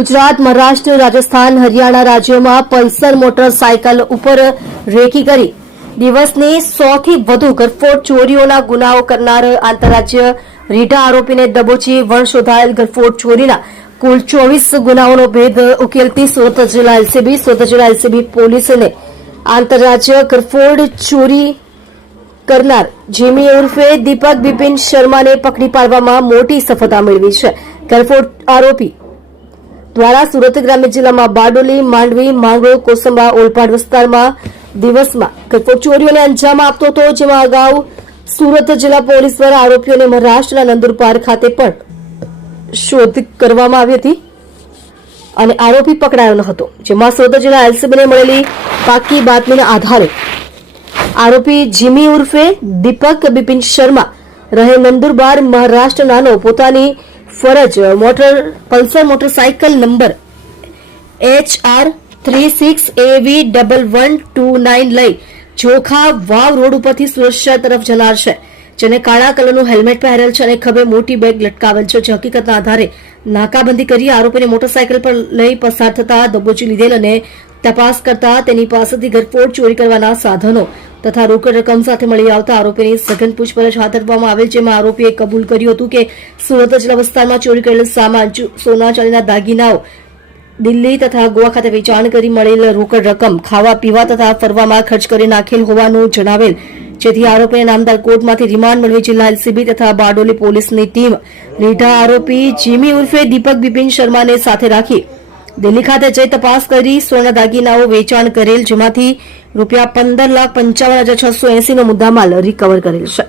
ગુજરાત, મહારાષ્ટ્ર, રાજસ્થાન, હરિયાણા રાજ્યોમાં Pulsar motorcycle ઉપર recce કરી દિવસની 100 થી વધુ ઘરફોડ ચોરીઓના ગુનાઓ કરનાર આંતરરાજ્ય રીઢા આરોપીને દબોચી વણ શોધાયેલ ઘરફોડ ચોરીના કુલ 24 ગુનાઓનો ભેદ ઉકેલતી સુરત જિલ્લા એલસીબી પોલીસને આંતરરાજ્ય ઘરફોડ ચોરી કરનાર જીમી ઉર્ફે દીપક બિપિન શર્માને પકડી પાડવામાં મોટી સફળતા મેળવી છે. ઘરફોડ આરોપી દ્વારા સુરત ગ્રામ્ય જિલ્લામાં બારડોલી, માંડવી, માંગરોળ, કોસંબા, ઓલપાડ વિસ્તારમાં દિવસમાં ઘરફોડ ચોરીઓને અંજામ આપતો હતો, જેમાં અગાઉ સુરત જિલ્લા પોલીસ દ્વારા આરોપીઓને મહારાષ્ટ્રના નંદુરબાર ખાતે પણ શોધ કરવામાં આવી હતી અને આરોપી પકડાયો ન હતો, જેમાં સુરત જિલ્લા એલસીબીને મળેલી પાકી બાતમીના આધારે આરોપી જીમી ઉર્ફે દીપક બિપિન શર્મા રહે નંદુરબાર મહારાષ્ટ્રનાનો પોતાની ફરજ પલ્સર મોટરસાયકલ નંબર HR36AV1129 લઈ જોખા વાવ રોડ ઉપરથી સુરત શહેર તરફ જનાર છે, જેને કાળા કલરનું હેલ્મેટ પહેરેલ છે અને ખભે મોટી બેગ લટકાવેલ છે. જે હકીકતના આધારે નાકાબંધી કરી આરોપીને મોટરસાયકલ પર લઈ પસાર થતા દબોચી લીધેલ અને તપાસ કરતા તેની પાસેથી ઘરફોડ ચોરી કરવાના સાધનો તથા રોકડ રકમ સાથે મળી આવતા આરોપીની સઘન પૂછપરછ હાથ ધરવામાં આવેલ, જેમાં આરોપીએ કબૂલ કર્યું હતું કે સુરત જિલ્લા વિસ્તારમાં ચોરી કરેલ સામાન, સોના ચાંદીના દાગીનાઓ દિલ્હી તથા ગોવા ખાતે વેચાણ કરી મળેલ રોકડ રકમ ખાવા પીવા તથા ફરવામાં ખર્ચ કરી નાખેલ હોવાનું જણાવેલ, જેથી આરોપીને નામદાર કોર્ટમાંથી રિમાન્ડ મેળવી જિલ્લા એલસીબી તથા બારડોલી પોલીસની ટીમ રીઢા આરોપી જીમી ઉર્ફે દીપક બિપિન શર્માને સાથે રાખી દિલ્હી ખાતે જઈ તપાસ કરી સોના દાગીનાઓ વેચાણ કરેલ, જેમાંથી ₹15,55,680 નો મુદ્દામાલ રિકવર કરેલ છે.